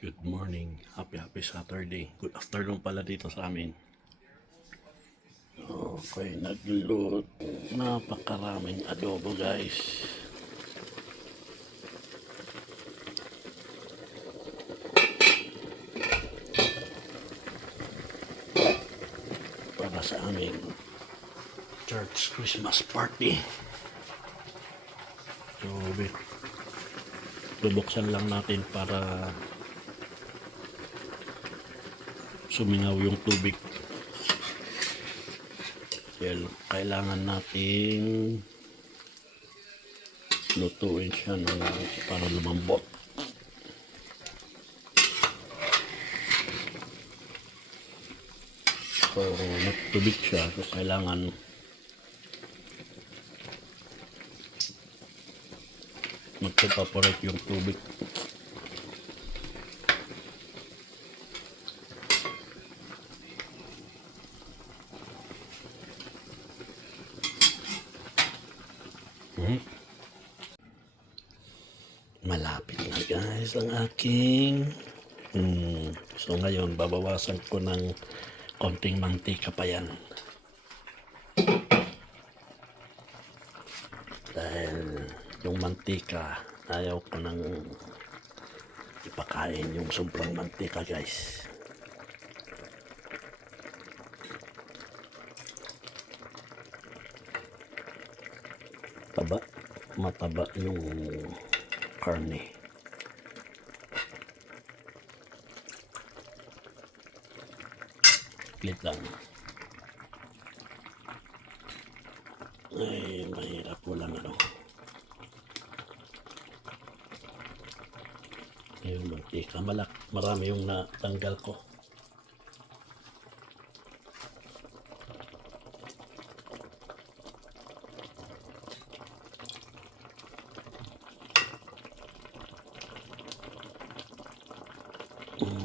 Good morning. Happy Saturday. Good afternoon pala dito sa amin. Okay, nagluto. Napakaraming adobo guys. Para sa aming church Christmas party. So, bubuksan lang natin para sumingaw yung tubig. Kailangan natin lutuin siya para lumambot. So, nagtubig siya. So, kailangan mag-evaporate yung tubig. Malapit na guys ang aking so ngayon babawasan ko ng konting mantika pa yan dahil yung mantika ayaw ko nang ipakain yung sobrang mantika guys. Mataba yung karne. Split lang. Ay, mahirap po lang yung mantika. Marami yung natanggal ko.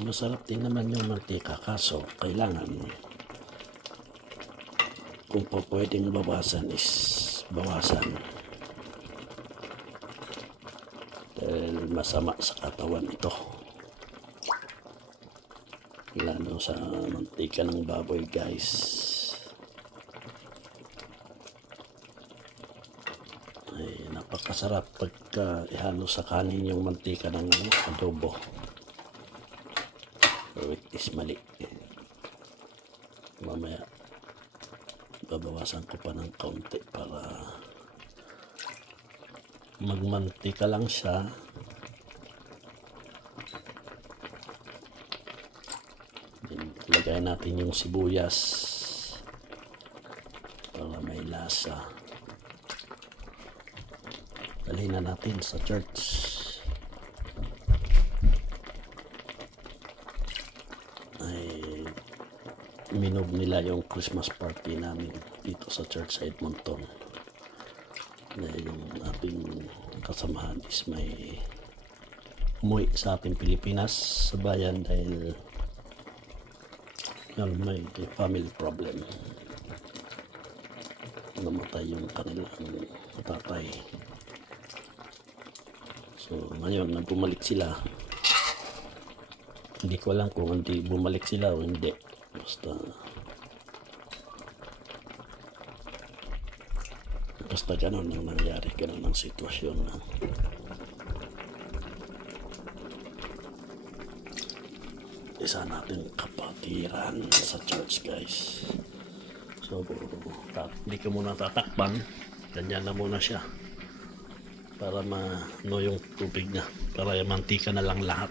Masarap din naman yung mantika, kaso kailangan kung po pwedeng bawasan is bawasan dahil masama sa katawan ito, lalo sa mantika ng baboy guys. Ay, napakasarap pagka ihalo sa kanin yung mantika ng adobo. It is mali. Mamaya babawasan ko pa ng kaunti para magmantika lang siya. Lagay natin yung sibuyas para may lasa. Dalhin na natin sa church. Minog nila yung Christmas party namin dito sa church sa Edmonton. Dahil yung ating kasamahan is may umuwi sa ating Pilipinas sa bayan dahil may family problem. Namatay yung kanilang tatay. So ngayon bumalik sila. Hindi ko alam kung hindi bumalik sila o hindi. Basta ganun ang nangyari, ganun ang sitwasyon na isa nating kapatiran sa church guys. So hindi ko muna tatakpan, ganyan na muna siya para yung tubig na, para yung mantika na lang lahat.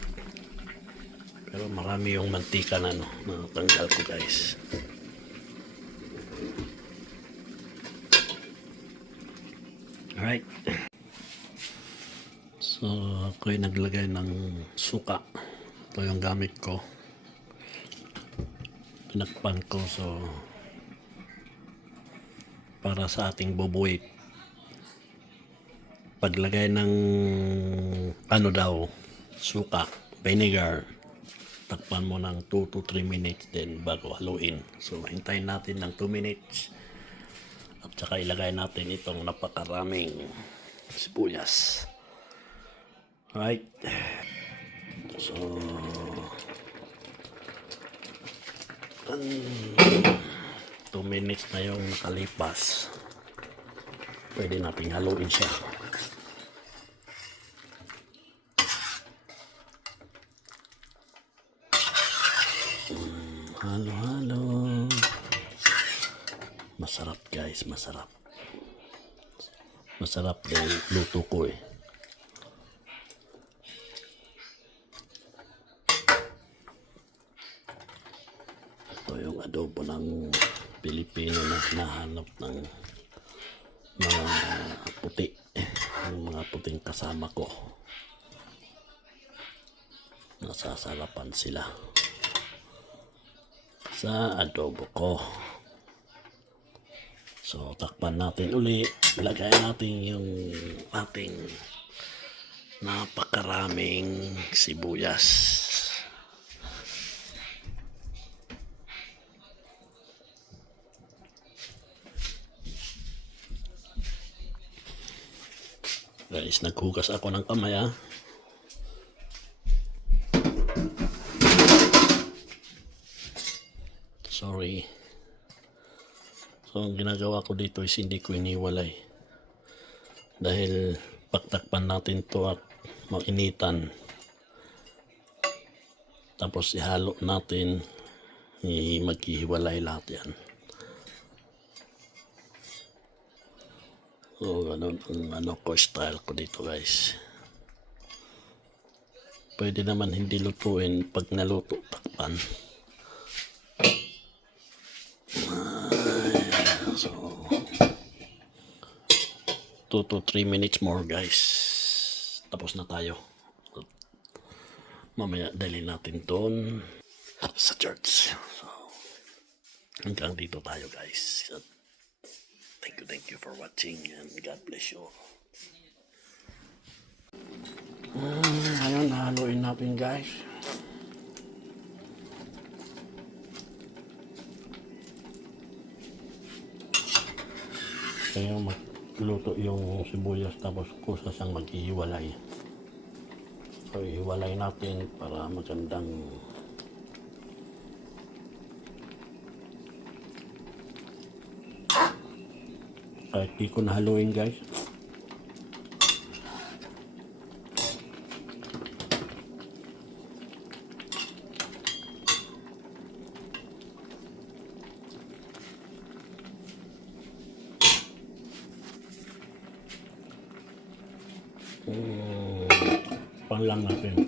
Pero marami yung mantika na natanggal ko guys. Alright. So ako'y naglagay ng suka. Ito yung gamit ko. Pinakpan ko so para sa ating bubuwit. Paglagay ng suka, vinegar, takpan mo ng 2 to 3 minutes din bago haluin. So hintayin natin ng 2 minutes at saka ilagay natin itong napakaraming sibuyas. Alright, So, 2 minutes na yung nakalipas. Pwede nating haluin siya. Halo-halo. Masarap guys, masarap. Masarap dahil luto ko eh. Ito yung adobo ng Pilipino na hinahanap ng mga puti. Yung mga puting kasama ko. Nasasarapan sila sa adobo ko. So, takpan natin uli. Ilagay natin yung ating napakaraming sibuyas. Guys, naghugas ako ng kamay ah. Sorry. So, ang ginagawa ko dito is hindi ko iniwalay. Dahil pagtakpan natin to at mainitan. Tapos ihalo natin. Maghihiwalay lahat yan. So, ganun ang style ko dito guys. Pwede naman hindi lutuin pag naluto, takpan. So, 2 to 3 minutes more guys. Tapos na tayo. Mamaya dali natin doon sa church. So, hanggang dito tayo guys. Thank you for watching and God bless you. Ngayon, haluin natin guys. Kaya magluto yung sibuyas tapos kusa siyang maghihiwalay. So, ihiwalay natin para magandang kahit di ko nahaluin guys. Pan lang natin.